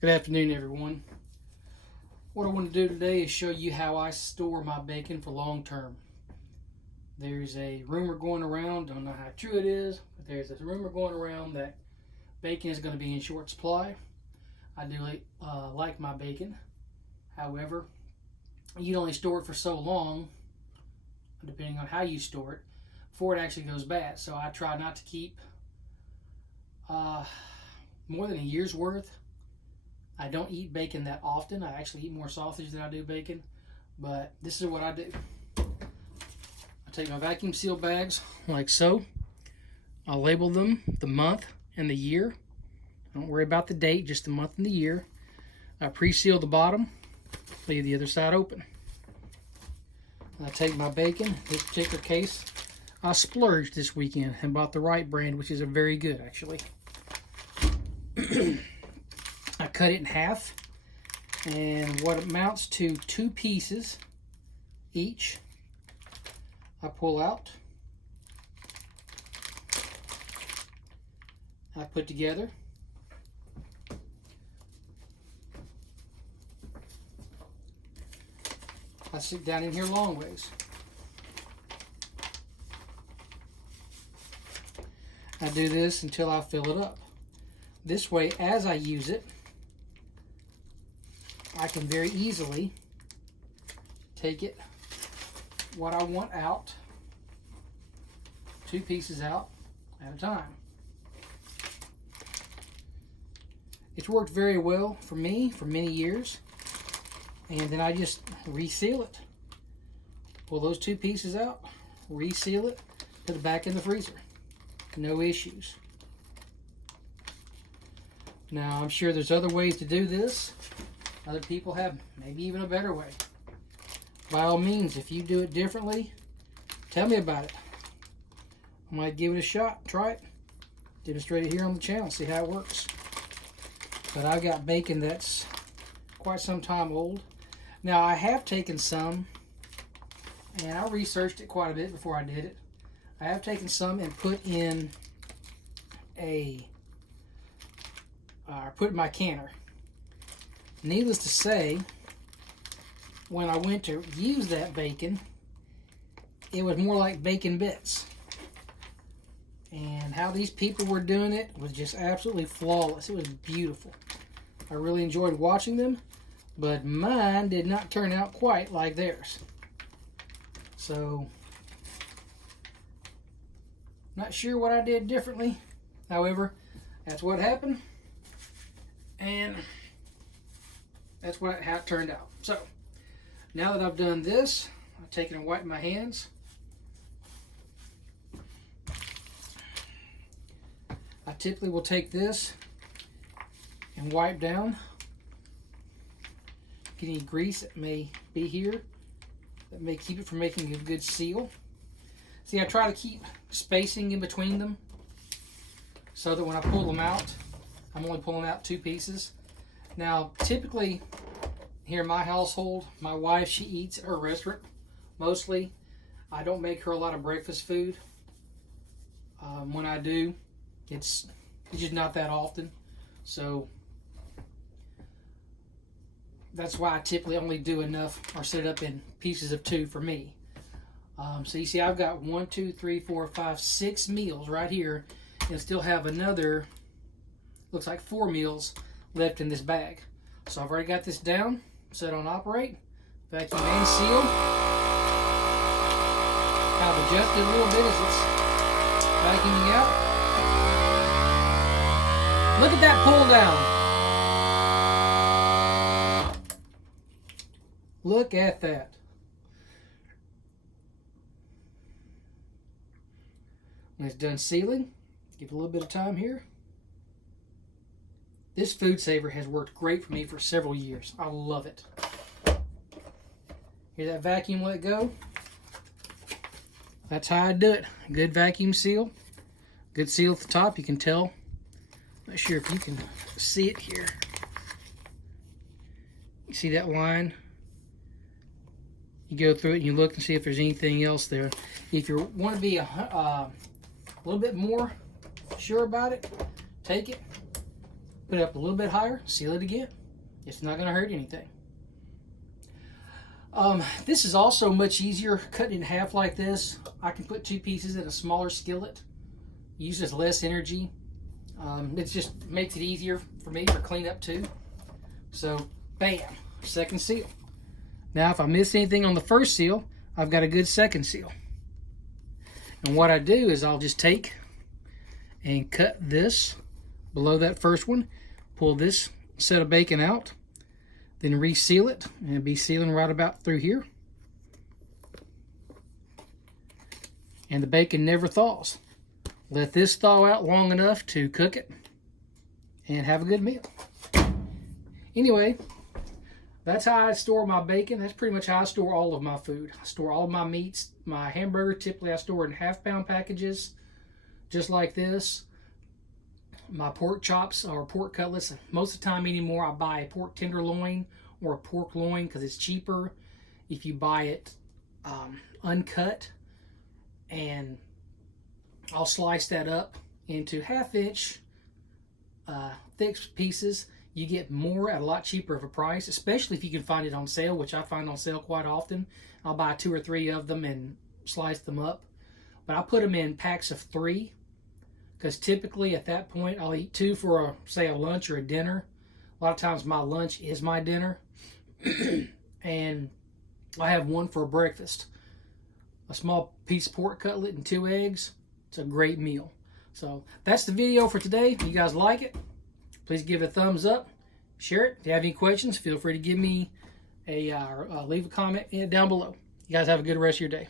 Good afternoon, everyone. What I want to do today is show you how I store my bacon for long term. There's a rumor going around, don't know how true it is, but there's a rumor going around that bacon is going to be in short supply. I do like my bacon. However, you only store it for so long, depending on how you store it, before it actually goes bad. So I try not to keep more than a year's worth. I don't eat bacon that often. I actually eat more sausage than I do bacon. But this is what I do. I take my vacuum seal bags like so. I'll label them the month and the year. Don't worry about the date, just the month and the year. I pre-seal the bottom, leave the other side open. And I take my bacon. This particular case, I splurged this weekend and bought the Wright brand, which is a very good actually. I cut it in half, and what amounts to 2 pieces each, I pull out. I put together. I sit down in here long ways. I do this until I fill it up. This way, as I use it, I can very easily take it, what I want out, 2 pieces out at a time. It's worked very well for me for many years. And then I just reseal it. Pull those 2 pieces out, reseal it, put it back in the freezer. No issues. Now, I'm sure there's other ways to do this. Other people have maybe even a better way. By all means, if you do it differently, tell me about it. I might give it a shot, try it, demonstrate it here on the channel, see how it works. But I've got bacon that's quite some time old. Now, I have taken some, and I researched it quite a bit before I did it. I have taken some and put in my canner. Needless to say, when I went to use that bacon, it was more like bacon bits. And how these people were doing it was just absolutely flawless. It was beautiful. I really enjoyed watching them, but mine did not turn out quite like theirs. So, not sure what I did differently. However, that's what happened. And that's how it turned out. So, now that I've done this, I've taken and wiped my hands. I typically will take this and wipe down any grease that may be here that may keep it from making a good seal. See, I try to keep spacing in between them so that when I pull them out, I'm only pulling out 2 pieces. Now, typically, here in my household, my wife, she eats at her restaurant, mostly. I don't make her a lot of breakfast food. When I do, it's just not that often. So, that's why I typically only do enough or set it up in pieces of 2 for me. So you see, I've got 1, 2, 3, 4, 5, 6 meals right here, and still have another, looks like 4 meals left in this bag. So I've already got this down, set on operate, vacuum and seal. I've adjusted a little bit as it's vacuuming out. Look at that pull down. Look at that. When it's done sealing, give it a little bit of time here. This food saver has worked great for me for several years. I love it. Hear that vacuum let go? That's how I do it. Good vacuum seal. Good seal at the top. You can tell. Not sure if you can see it here. You see that line? You go through it and you look and see if there's anything else there. If you want to be a little bit more sure about it, take it, put it up a little bit higher, seal it again. It's not going to hurt anything. This is also much easier, cutting in half like this. I can put 2 pieces in a smaller skillet. Uses less energy. It just makes it easier for me for cleanup too. So, bam, second seal. Now, if I miss anything on the first seal, I've got a good second seal. And what I do is I'll just take and cut this below that first one, pull this set of bacon out, then reseal it, and it'll be sealing right about through here. And the bacon never thaws. Let this thaw out long enough to cook it and have a good meal. Anyway, that's how I store my bacon. That's pretty much how I store all of my food. I store all of my meats. My hamburger, typically I store in half-pound packages, just like this. My pork chops or pork cutlets, most of the time anymore, I buy a pork tenderloin or a pork loin because it's cheaper if you buy it uncut. And I'll slice that up into 1/2 inch thick pieces. You get more at a lot cheaper of a price, especially if you can find it on sale, which I find on sale quite often. I'll buy 2 or 3 of them and slice them up. But I put them in packs of 3, because typically at that point I'll eat 2 for, say, a lunch or a dinner. A lot of times my lunch is my dinner. And I have 1 for breakfast. A small piece of pork cutlet and 2 eggs. It's a great meal. So that's the video for today. If you guys like it, please give it a thumbs up. Share it. If you have any questions, feel free to give me a leave a comment down below. You guys have a good rest of your day.